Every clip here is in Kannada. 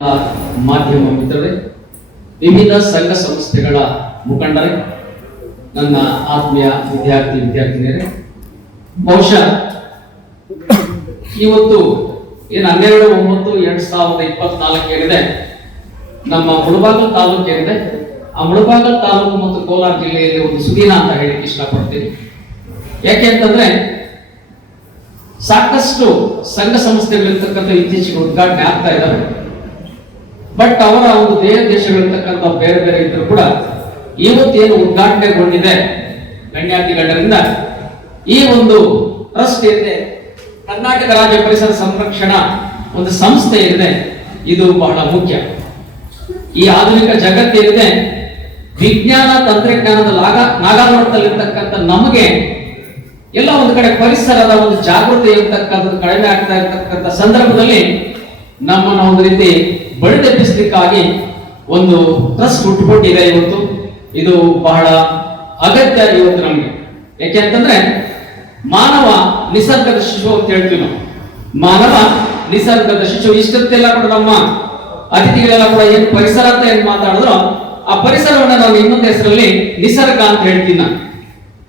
ಮಾಧ್ಯಮ ಮಿತ್ರರೇ, ವಿವಿಧ ಸಂಘ ಸಂಸ್ಥೆಗಳ ಮುಖಂಡರೇ, ನನ್ನ ಆತ್ಮೀಯ ವಿದ್ಯಾರ್ಥಿನಿಯರೇ, ಬಹುಶಃ ಇವತ್ತು ಏನು 12/9/2024 ಏನಿದೆ ನಮ್ಮ ಮುಳಬಾಗಿಲು ತಾಲೂಕು ಏನಿದೆ, ಆ ಮುಳಬಾಗಿಲು ತಾಲೂಕು ಮತ್ತು ಕೋಲಾರ ಜಿಲ್ಲೆಯಲ್ಲಿ ಒಂದು ಸುದಿನ ಅಂತ ಹೇಳಿಕ್ಕೆ ಇಷ್ಟಪಡ್ತೀನಿ. ಯಾಕೆ ಅಂತಂದ್ರೆ ಸಾಕಷ್ಟು ಸಂಘ ಸಂಸ್ಥೆಗಳಿರ್ತಕ್ಕಂಥ ಇತ್ತೀಚೆಗೆ ಉದ್ಘಾಟನೆ ಆಗ್ತಾ ಇದ್ದಾವೆ. ಬಟ್ ಅವರ ಒಂದು ದೇಶಗಳಿರ್ತಕ್ಕಂಥ ಬೇರೆ ಬೇರೆ ಇದ್ರು ಕೂಡ ಇವತ್ತೇನು ಉದ್ಘಾಟನೆಗೊಂಡಿದೆ ಗಣ್ಯಾತಿಗಣ್ಯರಿಂದ, ಈ ಒಂದು ಟ್ರಸ್ಟ್ ಏನಿದೆ, ಕರ್ನಾಟಕ ರಾಜ್ಯ ಪರಿಸರ ಸಂರಕ್ಷಣಾ ಒಂದು ಸಂಸ್ಥೆ ಏನಿದೆ, ಇದು ಬಹಳ ಮುಖ್ಯ. ಈ ಆಧುನಿಕ ಜಗತ್ತೇನಿದೆ, ವಿಜ್ಞಾನ ತಂತ್ರಜ್ಞಾನದ ನಾಗಾಲೋಟದಲ್ಲಿರ್ತಕ್ಕಂಥ ನಮಗೆ ಎಲ್ಲ ಒಂದು ಕಡೆ ಪರಿಸರದ ಒಂದು ಜಾಗೃತಿ ಇರ್ತಕ್ಕಂಥದ್ದು ಕಡಿಮೆ ಆಗ್ತಾ ಇರ್ತಕ್ಕಂಥ ಸಂದರ್ಭದಲ್ಲಿ ನಮ್ಮನ್ನು ಒಂದು ರೀತಿ ಬಡಿದೆಬ್ಬಿಸಲಿಕ್ಕಾಗಿ ಒಂದು ಟ್ರಸ್ಟ್ ಹುಟ್ಟುಕೊಂಡಿದೆ ಇವತ್ತು. ಇದು ಬಹಳ ಅಗತ್ಯ ಇವತ್ತು ನಮಗೆ. ಯಾಕೆ ಅಂತಂದ್ರೆ ಮಾನವ ನಿಸರ್ಗದ ಶಿಶು ಅಂತ ಹೇಳ್ತೀವಿ ನಾವು. ಮಾನವ ನಿಸರ್ಗದ ಶಿಶು. ಇಷ್ಟೊತ್ತೆಲ್ಲ ಕೂಡ ನಮ್ಮ ಅತಿಥಿಗಳೆಲ್ಲ ಕೂಡ ಏನು ಪರಿಸರ ಅಂತ ಏನ್ ಮಾತಾಡಿದ್ರು, ಆ ಪರಿಸರವನ್ನ ನಾವು ಇನ್ನೊಂದು ಹೆಸರಲ್ಲಿ ನಿಸರ್ಗ ಅಂತ ಹೇಳ್ತೀನಿ ನಾನು.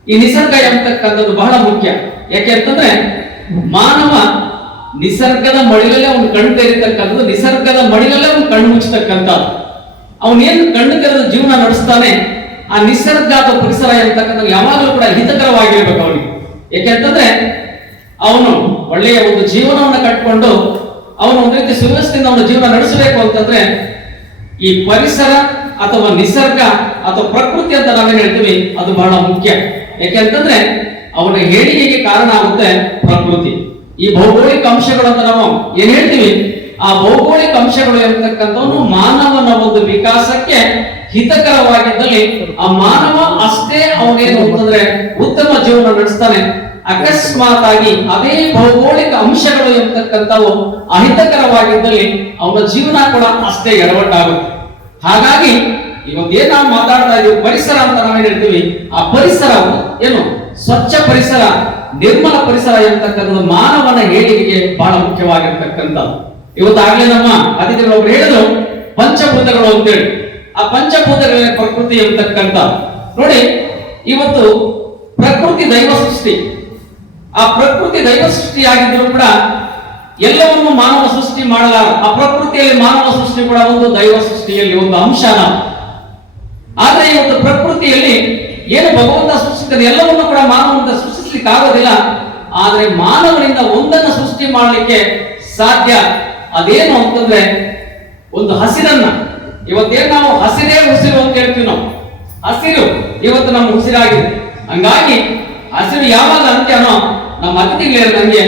ಈ ನಿಸರ್ಗ ಎಂಬತಕ್ಕಂಥದ್ದು ಬಹಳ ಮುಖ್ಯ. ಯಾಕೆ ಅಂತಂದ್ರೆ ಮಾನವ ನಿಸರ್ಗದ ಮಡಿಲಲ್ಲೇ ಅವನು ಕಣ್ಣು ತೆರೀತಕ್ಕಂಥದ್ದು, ನಿಸರ್ಗದ ಮಡಿಲಲ್ಲೇ ಅವನು ಕಣ್ಣು ಮುಚ್ಚತಕ್ಕಂಥದ್ದು. ಅವನೇನು ಕಣ್ಣು ತೆರೆದ ಜೀವನ ನಡೆಸ್ತಾನೆ, ಆ ನಿಸರ್ಗ ಅಥವಾ ಪರಿಸರ ಎಂಬತಕ್ಕಂಥ ಯಾವಾಗಲೂ ಕೂಡ ಹಿತಕರವಾಗಿರ್ಬೇಕು ಅವನಿಗೆ. ಯಾಕೆಂತಂದ್ರೆ ಅವನು ಒಳ್ಳೆಯ ಒಂದು ಜೀವನವನ್ನು ಕಟ್ಕೊಂಡು ಅವನು ಒಂದು ರೀತಿ ಸುವ್ಯವಸ್ಥೆಯಿಂದ ಅವನ ಜೀವನ ನಡೆಸಬೇಕು ಅಂತಂದ್ರೆ ಈ ಪರಿಸರ ಅಥವಾ ನಿಸರ್ಗ ಅಥವಾ ಪ್ರಕೃತಿ ಅಂತ ನಾವೇನು ಹೇಳ್ತೀವಿ, ಅದು ಬಹಳ ಮುಖ್ಯ. ಯಾಕೆಂತಂದ್ರೆ ಅವನ ಹೇಳಿಕೆಗೆ ಕಾರಣ ಆಗುತ್ತೆ ಪ್ರಕೃತಿ. ಈ ಭೌಗೋಳಿಕ ಅಂಶಗಳು ಅಂತ ನಾವು ಏನ್ ಹೇಳ್ತೀವಿ, ಆ ಭೌಗೋಳಿಕ ಅಂಶಗಳು ಎಂಬತಕ್ಕಂಥವನು ಮಾನವನ ಒಂದು ವಿಕಾಸಕ್ಕೆ ಹಿತಕರವಾಗಿದ್ದಲ್ಲಿ ಆ ಮಾನವ ಅಷ್ಟೇ ಅವನೇನು ಅಂತಂದ್ರೆ ಉತ್ತಮ ಜೀವನ ನಡೆಸ್ತಾನೆ. ಅಕಸ್ಮಾತ್ ಆಗಿ ಅದೇ ಭೌಗೋಳಿಕ ಅಂಶಗಳು ಎಂಬತಕ್ಕಂಥವು ಅಹಿತಕರವಾಗಿದ್ದಲ್ಲಿ ಅವನ ಜೀವನ ಕೂಡ ಅಷ್ಟೇ ಎಡವಟ್ಟಾಗುತ್ತೆ. ಹಾಗಾಗಿ ಇವತ್ತೇನ್ ನಾವು ಮಾತಾಡ್ತಾ ಇದೀವಿ ಪರಿಸರ ಅಂತ ನಾವೇನ್ ಹೇಳ್ತೀವಿ, ಆ ಪರಿಸರ ಏನು ಸ್ವಚ್ಛ ಪರಿಸರ, ನಿರ್ಮಲ ಪರಿಸರ ಎಂಬತಕ್ಕಂಥದ್ದು ಮಾನವನ ಹೇಳಿಕೆಗೆ ಬಹಳ ಮುಖ್ಯವಾಗಿರ್ತಕ್ಕಂಥದ್ದು. ಇವತ್ತಾಗ್ಲೇ ನಮ್ಮ ಅತಿಥಿಗಳೊಬ್ರು ಹೇಳಿದ್ರು ಪಂಚಭೂತಗಳು ಅಂತೇಳಿ. ಆ ಪಂಚಭೂತಗಳ ಪ್ರಕೃತಿ ಎಂಬತಕ್ಕಂಥ ನೋಡಿ, ಇವತ್ತು ಪ್ರಕೃತಿ ದೈವ ಸೃಷ್ಟಿ. ಆ ಪ್ರಕೃತಿ ದೈವ ಸೃಷ್ಟಿಯಾಗಿದ್ರು ಕೂಡ ಎಲ್ಲವನ್ನು ಮಾನವ ಸೃಷ್ಟಿ ಮಾಡಲಾರ. ಆ ಪ್ರಕೃತಿಯಲ್ಲಿ ಮಾನವ ಸೃಷ್ಟಿ ಕೂಡ ಒಂದು ದೈವ ಸೃಷ್ಟಿಯಲ್ಲಿ ಒಂದು ಅಂಶನ. ಆದ್ರೆ ಇವತ್ತು ಪ್ರಕೃತಿಯಲ್ಲಿ ಏನು ಭಗವಂತ ಸೃಷ್ಟಿಸಿದ ಎಲ್ಲವನ್ನು ಕೂಡ ಮಾನವನಿಂದ ಸೃಷ್ಟಿಸ್ಲಿಕ್ಕೆ ಆಗೋದಿಲ್ಲ. ಆದ್ರೆ ಮಾನವನಿಂದ ಒಂದನ್ನು ಸೃಷ್ಟಿ ಮಾಡಲಿಕ್ಕೆ ಸಾಧ್ಯ. ಅದೇನು ಅಂತಂದ್ರೆ ಒಂದು ಹಸಿರನ್ನ. ಇವತ್ತೇನು ನಾವು ಹಸಿರೇ ಉಸಿರು ಅಂತ ಹೇಳ್ತೀವಿ ನಾವು. ಹಸಿರು ಇವತ್ತು ನಮ್ಮ ಉಸಿರಾಗಿದೆ. ಹಂಗಾಗಿ ಹಸಿರು ಯಾವಾಗ ಅಂತ್ಯನೋ ನಮ್ಮ ಅತಿಥಿಗಳು ನನಗೆ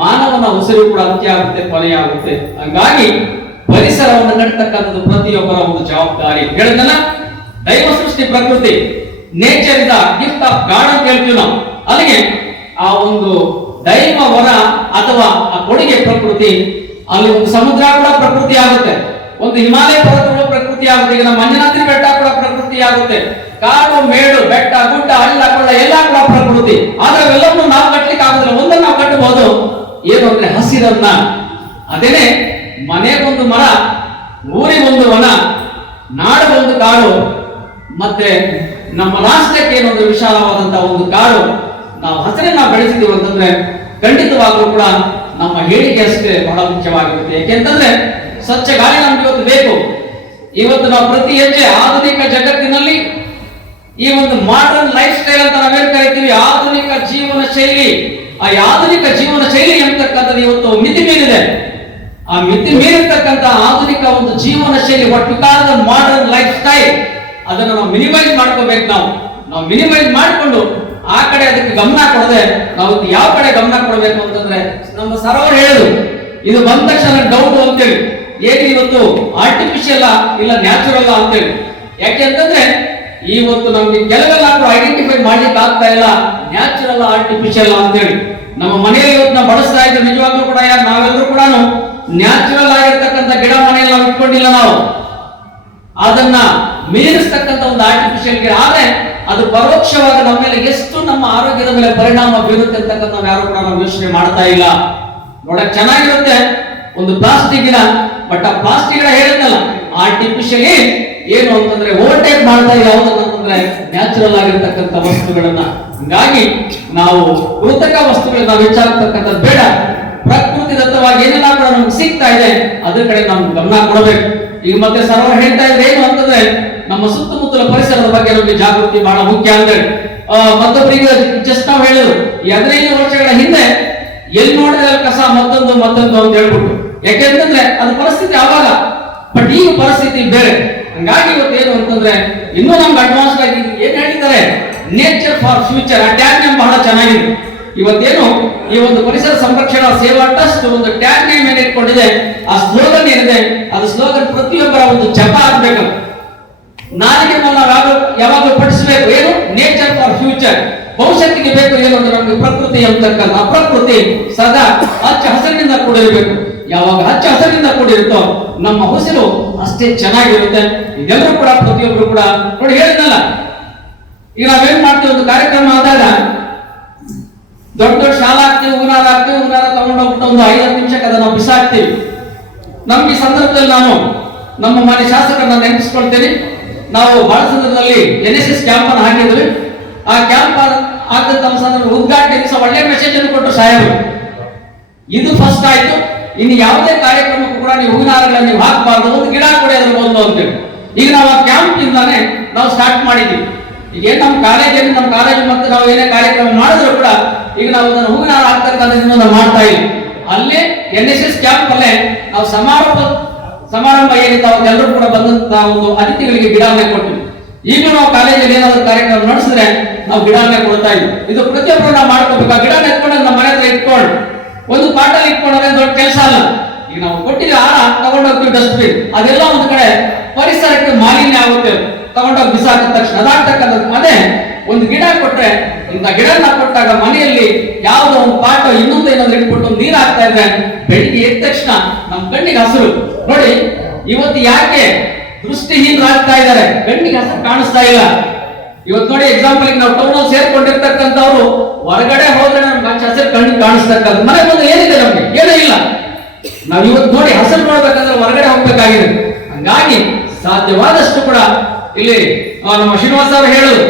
ಮಾನವನ ಉಸಿರು ಕೂಡ ಅಂತ್ಯ ಆಗುತ್ತೆ, ಕೊನೆಯಾಗುತ್ತೆ. ಹಂಗಾಗಿ ಪರಿಸರವನ್ನು ಕಟ್ಟತಕ್ಕಂಥದ್ದು ಪ್ರತಿಯೊಬ್ಬರ ಒಂದು ಜವಾಬ್ದಾರಿ. ಹೇಳಿದಲ್ಲ, ದೈವ ಸೃಷ್ಟಿ ಪ್ರಕೃತಿ, nature is the gift of god ಅಂತ ಹೇಳ್ತೀವಿ ನಾವು. ಅಲ್ಲಿಗೆ ಆ ಒಂದು ದೈವ ವರ ಅಥವಾ ಆ ಕೊಡುಗೆ ಪ್ರಕೃತಿ. ಅಲ್ಲಿ ಒಂದು ಸಮುದ್ರ ಕೂಡ ಪ್ರಕೃತಿ ಆಗುತ್ತೆ, ಒಂದು ಹಿಮಾಲಯ ಪರ್ವತಗಳು ಪ್ರಕೃತಿ ಆಗುತ್ತೆ, ಈಗ ನಮ್ಮ ಮಂಜುನಾಥಿ ಬೆಟ್ಟ ಕೂಡ ಪ್ರಕೃತಿ ಆಗುತ್ತೆ, ಕಾಡು ಮೇಡು ಬೆಟ್ಟ ಗುಡ್ಡ ಹಳ್ಳ ಕೊಳ್ಳ ಎಲ್ಲ ಕೂಡ ಪ್ರಕೃತಿ. ಆದ್ರೆ ಅವೆಲ್ಲವನ್ನು ನಾವು ಕಟ್ಟಲಿಕ್ಕೆ ಆಗುದಿಲ್ಲ. ಒಂದನ್ನು ನಾವು ಕಟ್ಟಬಹುದು, ಏನು ಅಂದ್ರೆ ಹಸಿರನ್ನ. ಅದೇನೆ ಮನೆಗೊಂದು ಮರ, ಊರಿಗೊಂದು ವನ, ನಾಡಗೊಂದು ಕಾಡು, ಮತ್ತೆ ನಮ್ಮ ರಾಷ್ಟ್ರಕ್ಕೆ ಏನೊಂದು ವಿಶಾಲವಾದಂತಹ ಒಂದು ಕಾಡು. ನಾವು ಹಸಿರನ್ನ ಬೆಳೆಸಿದೀವಿ ಅಂತಂದ್ರೆ ಖಂಡಿತವಾಗ್ಲೂ ಕೂಡ ನಮ್ಮ ಹೇಳಿಕೆ ಅಷ್ಟೇ ಬಹಳ ಮುಖ್ಯವಾಗಿರುತ್ತೆ. ಯಾಕೆಂತಂದ್ರೆ ಸ್ವಚ್ಛ ಗಾಳಿ ನಮ್ಗೆ ಇವತ್ತು ಬೇಕು. ಇವತ್ತು ನಾವು ಪ್ರತಿ ಹೆಜ್ಜೆ ಆಧುನಿಕ ಜಗತ್ತಿನಲ್ಲಿ ಈ ಒಂದು ಮಾಡರ್ನ್ ಲೈಫ್ ಸ್ಟೈಲ್ ಅಂತ ನಾವೇನು ಕರಿತೀವಿ, ಆಧುನಿಕ ಜೀವನ ಶೈಲಿ. ಆ ಆಧುನಿಕ ಜೀವನ ಶೈಲಿ ಎಂಬತಕ್ಕಂಥದ್ದು ಇವತ್ತು ಮಿತಿ ಮೀರಿದೆ. ಆ ಮಿತಿ ಮೀರಿರ್ತಕ್ಕಂಥ ಆಧುನಿಕ ಒಂದು ಜೀವನ ಶೈಲಿ, what we call the modern life style, ಅದನ್ನು ನಾವು ಮಿನಿಮೈಸ್ ಮಾಡ್ಕೋಬೇಕು. ನಾವು ಮಿನಿಮೈಸ್ ಮಾಡಿಕೊಂಡು ಆ ಕಡೆ ಅದಕ್ಕೆ ಗಮನ ಕೊಡದೆ ನಾವು ಯಾವ ಕಡೆ ಗಮನ ಕೊಡಬೇಕು ಅಂತಂದ್ರೆ, ನಮ್ಮ ಸರೋವರ ಹೇಳುದು ಇದು ಬಂದ ತಕ್ಷಣ ಡೌಟ್ ಅಂತೇಳಿ, ಏನು ಇವತ್ತು ಆರ್ಟಿಫಿಷಿಯಲ್ ಇಲ್ಲ ನ್ಯಾಚುರಲ್ ಅಂತೇಳಿ. ಯಾಕೆ ಅಂತಂದ್ರೆ ಇವತ್ತು ನಮ್ಗೆ ಕೆಲವೆಲ್ಲ ಐಡೆಂಟಿಫೈ ಮಾಡ್ಲಿಕ್ಕೆ ಆಗ್ತಾ ಇಲ್ಲ, ನ್ಯಾಚುರಲ್ ಆರ್ಟಿಫಿಷಿಯಲ್ ಅಂತೇಳಿ. ನಮ್ಮ ಮನೆಯಲ್ಲಿ ಇವತ್ತು ನಾವು ಬಳಸ್ತಾ ಇದ್ರೆ ನಿಜವಾಗ್ಲೂ ಕೂಡ ನಾವೆಲ್ಲರೂ ಕೂಡ ನ್ಯಾಚುರಲ್ ಆಗಿರ್ತಕ್ಕಂಥ ಗಿಡ ಮನೆಯಲ್ಲಿ ನಾವು ಇಟ್ಕೊಂಡಿಲ್ಲ. ನಾವು ಅದನ್ನ ಮೀರಿಸ್ತಕ್ಕಂಥ ಒಂದು ಆರ್ಟಿಫಿಷಿಯಲ್ ಗಿಡ. ಆದ್ರೆ ಅದು ಪರೋಕ್ಷವಾಗಿ ನಮ್ಮ ಮೇಲೆ ಎಷ್ಟು ನಮ್ಮ ಆರೋಗ್ಯದ ಮೇಲೆ ಪರಿಣಾಮ ಬೀರುತ್ತೆ ಅಂತಕ್ಕಂಥ ಯಾರು ಕೂಡ ನಾವು ಯೋಚನೆ ಮಾಡ್ತಾ ಇಲ್ಲ. ನೋಡಕ್ ಚೆನ್ನಾಗಿರುತ್ತೆ ಒಂದು ಪ್ಲಾಸ್ಟಿಕ್ ಗಿಡ, ಬಟ್ ಆ ಪ್ಲಾಸ್ಟಿಕ್ ಹೇಳಿದ್ನಲ್ಲ ಆರ್ಟಿಫಿಷಿಯಲಿ ಏನು ಅಂತಂದ್ರೆ ಓವರ್ಟೇಕ್ ಮಾಡ್ತಾ ಇದೆ ಯಾವುದಂತಂದ್ರೆ ನ್ಯಾಚುರಲ್ ಆಗಿರ್ತಕ್ಕಂಥ ವಸ್ತುಗಳನ್ನ. ಹಂಗಾಗಿ ನಾವು ಕೃತಕ ವಸ್ತುಗಳನ್ನ ನಾವು ಹೆಚ್ಚಾಗ್ತಕ್ಕಂಥದ್ದು ಬೇಡ. ಪ್ರಕೃತಿ ದತ್ತವಾಗಿ ಏನೆಲ್ಲ ಕೂಡ ನಮ್ಗೆ ಸಿಗ್ತಾ ಇದೆ ಅದ್ರ ಕಡೆ ನಾವು ಗಮನ ಕೊಡಬೇಕು. ಈಗ ಮತ್ತೆ ಸರ್ವರ್ ಹೇಳ್ತಾ ಇದ್ರೆ ಏನು ಅಂತಂದ್ರೆ ನಮ್ಮ ಸುತ್ತಮುತ್ತಲ ಪರಿಸರದ ಬಗ್ಗೆ ನಮಗೆ ಜಾಗೃತಿ ಬಹಳ ಮುಖ್ಯ ಅಂದ್ರೆ ಮತ್ತೊಬ್ಬರಿಗೆ ಜಸ್ಟ್ ನಾವು ಹೇಳಿದ್ರು 15 ವರ್ಷಗಳ ಹಿಂದೆ ಎಲ್ಲಿ ನೋಡಿದ್ರೆ ಕಸ ಮತ್ತೊಂದು ಅಂತ ಹೇಳ್ಬಿಟ್ಟು, ಯಾಕೆಂತಂದ್ರೆ ಅದು ಪರಿಸ್ಥಿತಿ ಆವಾಗ, ಬಟ್ ಈಗ ಪರಿಸ್ಥಿತಿ ಬೇರೆ. ಹಂಗಾಗಿ ಇವತ್ತೇನು ಅಂತಂದ್ರೆ ಇನ್ನೂ ನಮ್ಗೆ ಅಡ್ವಾನ್ಸ್ ಆಗಿ ಏನ್ ಹೇಳಿದ್ದಾರೆ, ನೇಚರ್ ಫಾರ್ ಫ್ಯೂಚರ್. ಆ ಟ್ಯಾಗ್ ನೇಮ್ ಬಹಳ ಚೆನ್ನಾಗಿದೆ. ಇವತ್ತೇನು ಈ ಒಂದು ಪರಿಸರ ಸಂರಕ್ಷಣಾ ಸೇವಾ ಟ್ರಸ್ಟ್ ಒಂದು ಟ್ಯಾಗ್ ನೇಮ್ ಏನ್ ಇಟ್ಕೊಂಡಿದೆ, ಆ ಸ್ಲೋಗನ್ ಏನಿದೆ, ಅದು ಸ್ಲೋಗನ್ ಪ್ರತಿಯೊಬ್ಬರ ಒಂದು ಜಪ ಆಗ್ಬೇಕು. ನಾಲಿಗೆ ನಾವು ಯಾವಾಗಲೂ ಪಠಿಸಬೇಕು. ಏನು ನೇಚರ್ ಫಾರ್ ಫ್ಯೂಚರ್, ಭವಿಷ್ಯತ್ತಿಗೆ ಬೇಕು ಏನು ಅಂದ್ರೆ ನಮಗೆ ಪ್ರಕೃತಿ ಅಂತಕ್ಕಂಥ ಪ್ರಕೃತಿ ಸದಾ ಹಚ್ಚ ಹಸಿರಿನಿಂದ ಕೂಡಿರಬೇಕು. ಯಾವಾಗ ಹಚ್ಚ ಹಸಿರಿನಿಂದ ಕೂಡಿರುತ್ತೋ ನಮ್ಮ ಉಸಿರು ಅಷ್ಟೇ ಚೆನ್ನಾಗಿರುತ್ತೆ. ಇದೆಲ್ಲರೂ ಕೂಡ ಪ್ರತಿಯೊಬ್ಬರು ಕೂಡ ನೋಡಿ ಹೇಳಿದ್ನಲ್ಲ, ಈಗ ನಾವೇನ್ ಮಾಡ್ತೀವಿ, ಒಂದು ಕಾರ್ಯಕ್ರಮ ಆದಾಗ ದೊಡ್ಡ ದೊಡ್ಡ ಶಾಲಾ ಆಗ್ತೀವಿ, ಹೂನಾರ ತಗೊಂಡೋಗ್ಬಿಟ್ಟು ಒಂದು 5 ನಿಮಿಷಕ್ಕೆ ಅದನ್ನ ನಾವು ಬಿಸಾಕ್ತೀವಿ. ನಮ್ಗೆ ಈ ಸಂದರ್ಭದಲ್ಲಿ ನಾನು ನಮ್ಮ ಮನೆ ಶಾಸಕರನ್ನ ನೆನಪಿಸ್ಕೊಳ್ತೇನೆ. ನಾವು ಬಹಳ ಸಂದರ್ಭದಲ್ಲಿ NSS ಕ್ಯಾಂಪ್ ಅನ್ನು ಹಾಕಿದ್ವಿ. ಆ ಕ್ಯಾಂಪ್ ಆಗಂತ ಸಂದರ್ಭ ಉದ್ಘಾಟನೆ ದಿವಸ ಒಳ್ಳೆ ಮೆಸೇಜ್ ಅನ್ನು ಕೊಟ್ಟರು ಸಾಹೇಬರು. ಇದು ಫಸ್ಟ್ ಆಯ್ತು. ಇನ್ನು ಯಾವುದೇ ಕಾರ್ಯಕ್ರಮಕ್ಕೂ ಕೂಡ ನೀವು ಹೂವಿನಾರಗಳನ್ನ ನೀವು ಹಾಕಬಾರ್ದು, ಒಂದು ಗಿಡ ಕೊಡಿ ಅದ್ರ ಬಂದು ಅಂತೇಳಿ. ಈಗ ನಾವು ಆ ಕ್ಯಾಂಪ್ ಇಂದಾನೆ ನಾವು ಸ್ಟಾರ್ಟ್ ಮಾಡಿದ್ವಿ. ಈಗ ಏನ್ ನಮ್ಮ ಕಾಲೇಜ್ ಮತ್ತೆ ನಾವು ಏನೇ ಕಾರ್ಯಕ್ರಮ ಮಾಡಿದ್ರು ಕೂಡ ಈಗ ನಾವು ಅದನ್ನು ಹೂವಿನಾರ ಹಾಕ್ತಕ್ಕಂಥ ಮಾಡ್ತಾ ಇದ್ವಿ. ಅಲ್ಲೇ NSS ಕ್ಯಾಂಪ್ ಅಲ್ಲೇ ನಾವು ಸಮಾರಂಭ ಏನಿತ್ತು ಅವತ್ತೆಲ್ಲರೂ ಕೂಡ ಬಂದಂತಹ ಒಂದು ಅತಿಥಿಗಳಿಗೆ ಗಿಡವನ್ನೇ ಕೊಟ್ಟಿವಿ. ಈಗಲೂ ನಾವು ಕಾಲೇಜಲ್ಲಿ ಏನಾದ್ರು ಕಾರ್ಯಕ್ರಮ ನಡೆಸಿದ್ರೆ ನಾವು ಗಿಡವನ್ನೇ ಕೊಡ್ತಾ ಇದ್ವಿ. ಇದು ಪ್ರತಿಯೊಬ್ಬರು ನಾವು ಮಾಡ್ಕೋಬೇಕು. ಆ ಗಿಡ ಎತ್ಕೊಂಡು ನಮ್ಮ ಮನೆ ಹತ್ರ ಇಟ್ಕೊಂಡು ಒಂದು ಪಾಟಲ್ಲಿ ಇಟ್ಕೊಂಡ್ರೆ ದೊಡ್ಡ ಕೆಲಸ ಅಲ್ಲ. ಈಗ ನಾವು ಕೊಟ್ಟಿದ್ರೆ ಆಹಾರ ತಗೊಂಡೋಗ್ತೀವಿ ಡಸ್ಟ್ಬಿನ್, ಅದೆಲ್ಲ ಒಂದು ಕಡೆ ಪರಿಸರಕ್ಕೆ ಮಾಲಿನ್ಯ ಆಗುತ್ತೆ. ತಗೊಂಡೋಗಿ ಬಿಸಾಕಿದ ತಕ್ಷಣ ಅದಾಗ್ತಕ್ಕಂಥದ್ದು. ಅದೇ ಒಂದು ಗಿಡ ಕೊಟ್ರೆ, ಇಂಥ ಗಿಡನ ಕೊಟ್ಟಾಗ ಮನೆಯಲ್ಲಿ ಯಾವುದೋ ಒಂದು ಪಾಟ ಇನ್ನೊಂದು ಏನಾದ್ರು ಇಟ್ಬಿಟ್ಟು ನೀರು ಹಾಕ್ತಾ ಇದ್ರೆ ಬೆಳಿಗ್ಗೆ ಎದ್ದ ತಕ್ಷಣ ನಮ್ಮ ಕಣ್ಣಿಗೆ ಹಸಿರು. ನೋಡಿ ಇವತ್ತು ಯಾಕೆ ದೃಷ್ಟಿಹೀನರಾಗ್ತಾ ಇದ್ದಾರೆ, ಕಣ್ಣಿಗೆ ಹಸಿರು ಕಾಣಿಸ್ತಾ ಇಲ್ಲ. ಇವತ್ತು ನೋಡಿ ಎಕ್ಸಾಂಪಲ್ ನಾವು ಟೌನ್ ಅಲ್ಲಿ ಸೇರ್ಕೊಂಡಿರ್ತಕ್ಕಂಥವ್ರು ಹೊರಗಡೆ ಹೋದ್ರೆ ನಮ್ಗೆ ಹಸಿರು ಕಣ್ಣಿಗೆ ಕಾಣಿಸ್ತಕ್ಕಂಥ, ಮನೆ ಬಂದು ಏನಿದೆ ನಮ್ಗೆ ಏನೂ ಇಲ್ಲ. ನಾವ್ ಇವತ್ತು ನೋಡಿ ಹಸಿರು ನೋಡ್ಬೇಕಂದ್ರೆ ಹೊರಗಡೆ ಹೋಗ್ಬೇಕಾಗಿದೆ. ಹಂಗಾಗಿ ಸಾಧ್ಯವಾದಷ್ಟು ಕೂಡ ಇಲ್ಲಿ ನಮ್ಮ ಶ್ರೀನಿವಾಸ್ ಅವರು ಹೇಳೋದು